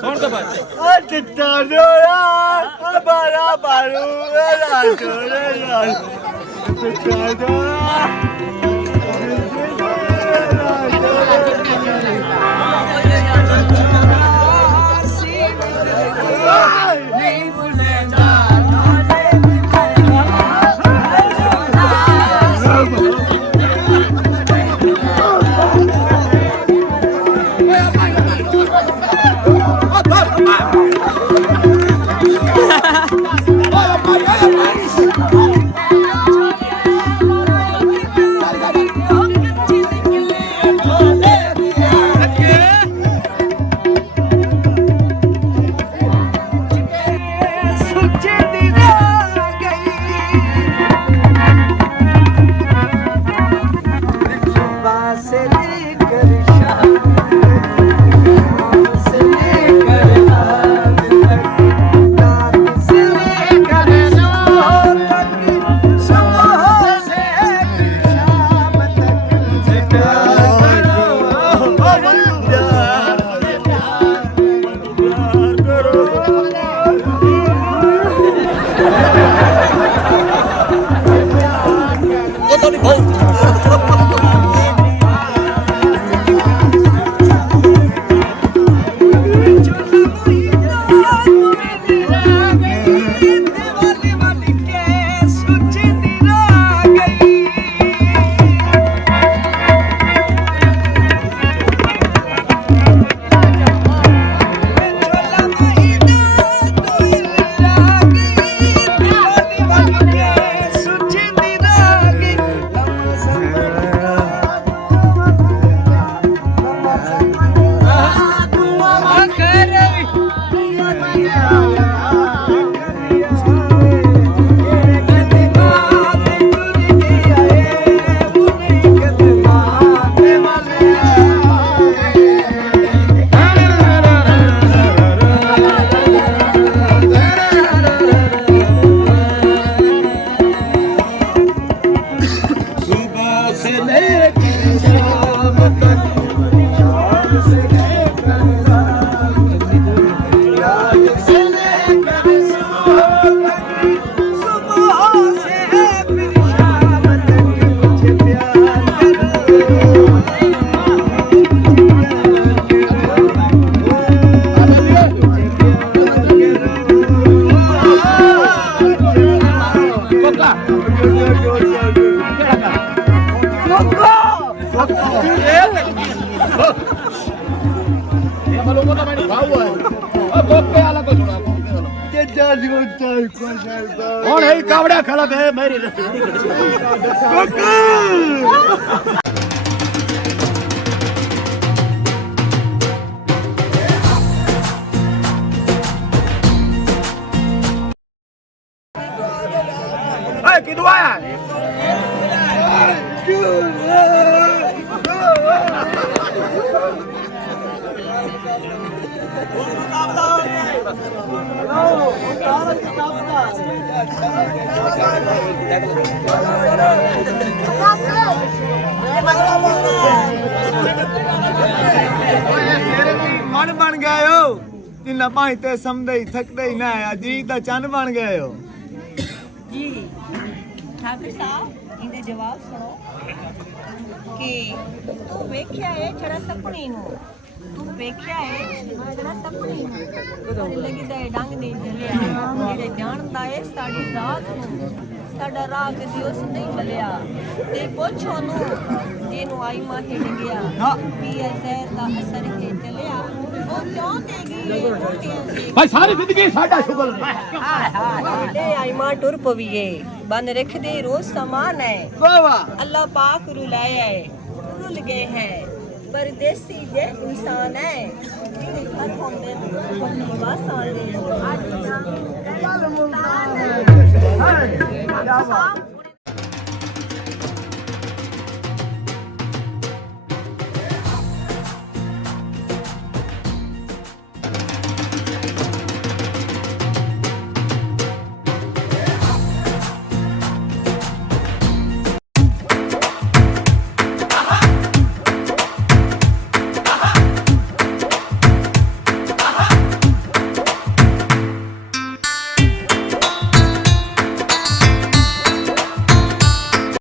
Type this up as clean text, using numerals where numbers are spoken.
ਸੁਣ ਕੇ ਬਾਤ ਆ ਚਿੱਟਾ ਜੋੜਾ ਆ ਬਾਰਾ ਬਾਰੂ ਰਾ ਜੋੜੇ ਯਾਰ ਚਿੱਟਾ ਜੋੜਾ ਹੁਣ ਇਹ ਕਾਵੜਾ ਖਲਾ ਦੇ ਮੇਰੀ ਕਿਦੋਂ ਆਇਆ ਮਨ ਬਣ ਗਏ ਹੋ ਜਿੰਨਾ ਭਾਈ ਤੇ ਸਮਝਦੇ ਹੀ ਥੱਕਦੇ ਹੀ ਨਾ ਆਇਆ ਜੀ ਤਾਂ ਚੰਨ ਬਣ ਗਏ ਹੋ जी ठाकुर साहब इनके जवाब सुनो कि तू वेख्या है जरा सपनी नु तू वेख्या है जरा सपनी नु लगी दे डंग नहीं चलिया जेड़े जानदा है साडी जात नु साडा राह कदी उस नहीं चलिया ते पुछो नु जेनु आई मां हिल गया भी है जहर दा असर के चलिया ओ क्यों देगी भाई सारी जिंदगी साडा शुगल ले आई मां टुर पवीए बन रख दे रोज सामान है अल्लाह पाक रुलाया है रुल गए हैं परदेसी जे इंसान है घर होंदे बस आने आज